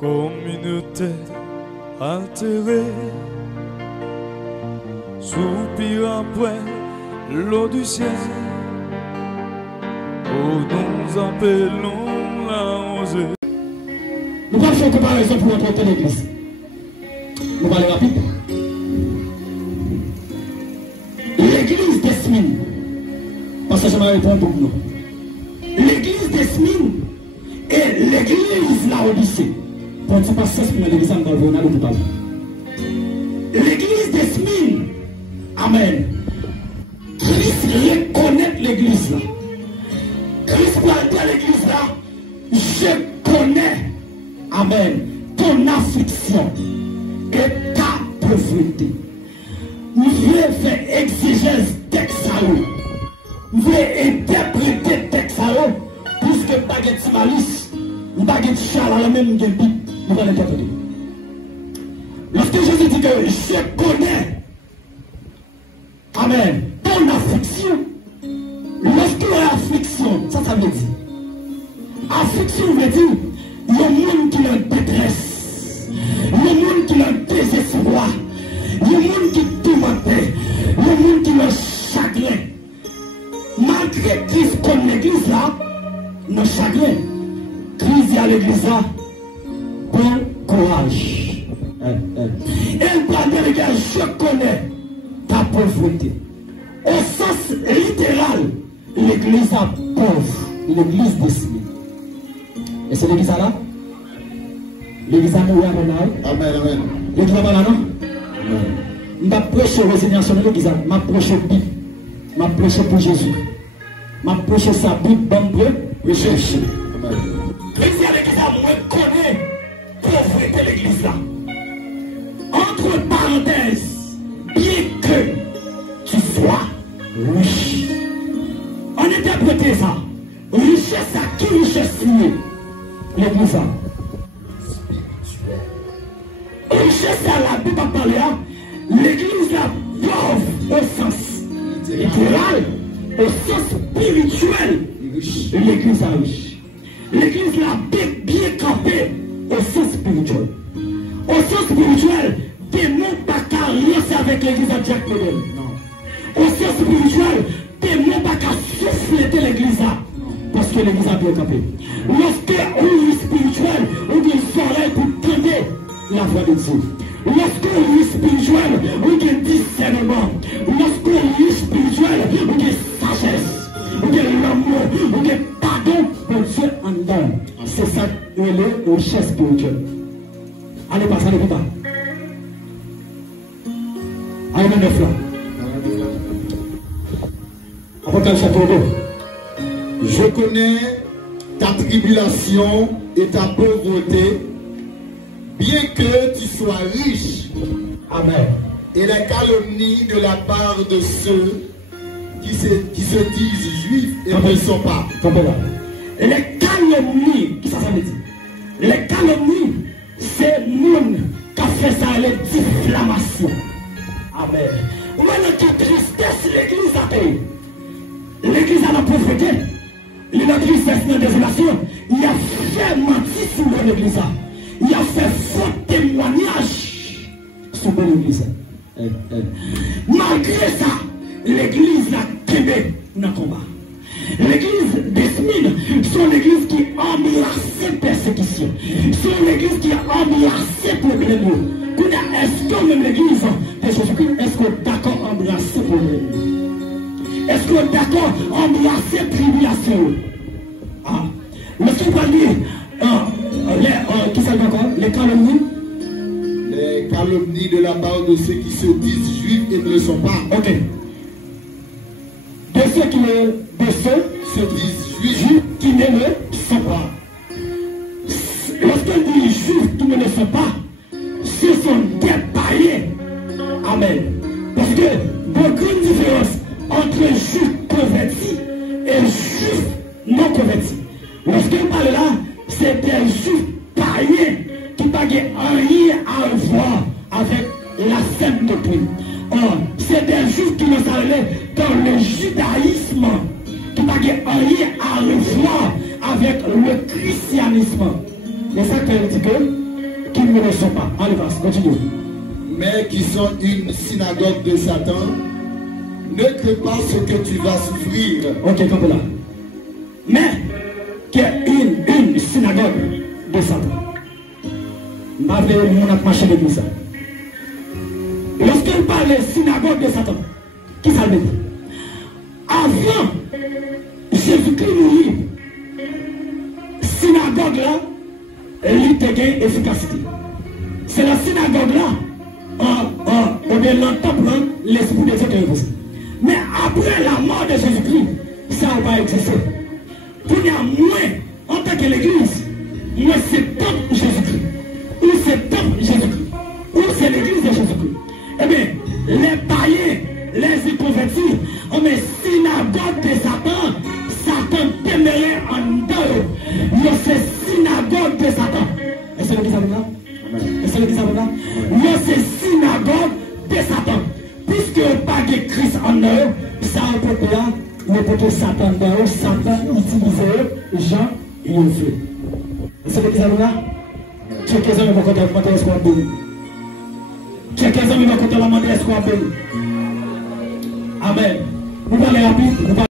communauté altérée, soupir après l'eau du ciel, où nous appelons la rosée. Nous allons faire une comparaison pour entrer l'église. Nous allons aller rapide. L'église d'Esmine, parce que je vais répondre pour nous. L'église d'Esmine et l'église Laodicée. Pour ne pas cesse pour l'église, on va tout à l'heure. L'église d'Esmine, amen. Christ reconnaît l'église là. Christ va dire à l'église là, je connais, amen, ton affliction et ta pauvreté. Nous voulons faire exégèse texte à eux. Nous voulons interpréter texte à eux, puisque baguette malice, baguette chal à la même gueule, nous allons interpréter. Lorsque Jésus dit que je connais, amen, ton affliction, lorsque l'affliction, ça veut dire, affliction veut dire, le monde qui est en détresse, le monde qui est en désespoir, le monde qui est tourmenté, le monde qui est en chagrin. Malgré Christ comme l'église là, nos chagrin, Christ à l'église là, bon courage. Et va dire, les gars, je connais ta pauvreté. Au sens littéral, l'église a pauvre, l'église décimée. Et c'est l'église là? L'église a mouru à mon âge. Amen, amen. L'église a là, non? Je vais prêcher résilience sur l'église, je vais prêcher Bible, je vais prêcher pour Jésus. Je vais prêcher sa Bible, bon Dieu, rechercher. L'église à l'église a moins connu pauvreté l'église là. Entre parenthèses, bien que tu sois riche. On interprète ça. Richesse à qui richesse liée? L'église là. Richesse à la Bible parler, l'église là pauvre au sens littéral, au sens spirituel. L'église là riche. L'église là bien campée au sens spirituel. Au sens spirituel, démon pas qu'à rien avec l'église à Jack Model. Au sens spirituel, démon pas qu'à souffler l'église là. Parce que l'église a bien campé. Lorsque on est spirituel, on a des oreilles pour entendre la voix de Dieu. Lorsque on est spirituel, on a discernement. Lorsque on est spirituel, on a sagesse. On a l'amour, on a pardon pour Dieu en dedans. C'est ça que est richesse spirituelle. Allez, passe, allez, pas. Allez, même neuf là. Apocalypse chapitre 2. Je connais ta tribulation et ta pauvreté, bien que tu sois riche. Amen. Et les calomnies de la part de ceux qui se disent juifs et ne le sont pas. Et les calomnies, qui ça veut dire? Les calomnies, c'est monde qui a fait ça, les diffamations. Amen. Maintenant, quelle tristesse l'église a payé. L'église a la pauvreté. Il a tristesse dans la désolation. Il a fait mentir sur l'église. Il a fait faux témoignage sur l'église. Malgré ça, l'église a tombé dans le combat. L'église d'Esmine, c'est l'église qui a embrassé persécution. C'est l'église qui a embrassé problème. Est-ce que même l'église de Jésus-Christ, est-ce qu'on est d'accord embrasser problème? Est-ce qu'on est d'accord embrasser tribulation? Ah, mais ce qu'on va dire, qui s'appelle encore? Les calomnies? Les calomnies de la part de ceux qui se disent juifs et ne le sont pas. Ok. De ceux se disent juifs qui ne le sont pas. Lorsqu'on dit juifs qui ne le sont pas, ce sont des païens. Amen. Parce que beaucoup de différence entre juifs convertis et juifs non convertis. Lorsqu'on parle là, c'est des juifs païens qui n'ont rien à voir avec la sainte doctrine. Or, c'est des juifs qui nous allaient dans le judaïsme, qui n'ont rien à voir avec le christianisme. C'est ça qu'elle dit que ne le sont pas. Allez, passe, continue. Mais qui sont une synagogue de Satan, ne crée pas ce que tu vas souffrir. Ok, comme là. Mais, qui est une synagogue de Satan. M'avez mon marché de ça. Lorsqu'il parle de synagogue de Satan, qui ça veut dire? Avant Jésus-Christ mourir, synagogue là, elle était efficacité. C'est la synagogue là, on est l'entendre l'esprit de Dieu qui est reposé. Mais après la mort de Jésus-Christ, ça va exister. Pour y a moins, en tant que l'église, moi c'est temple Jésus-Christ. Ou c'est temple Jésus-Christ. Ou c'est l'église de Jésus-Christ. Eh bien, les païens, les convertis, on met synagogue de Satan. Satan demeurait en deux. Il y a ces synagogues de Satan. Est-ce que vous savez là? Est-ce que vous savez là? Il y a ces synagogues de Satan. Puisque pas de Christ en eux, ça peut là, le côté Satan dans eux, Satan utilise Jean et le feu. Est-ce que vous savez là? Quelques amis vont compter la maîtresse qu'on a béni. Quelques amis vont compter la maîtresse qu'on a béni. Amen. Vous parlez rapide.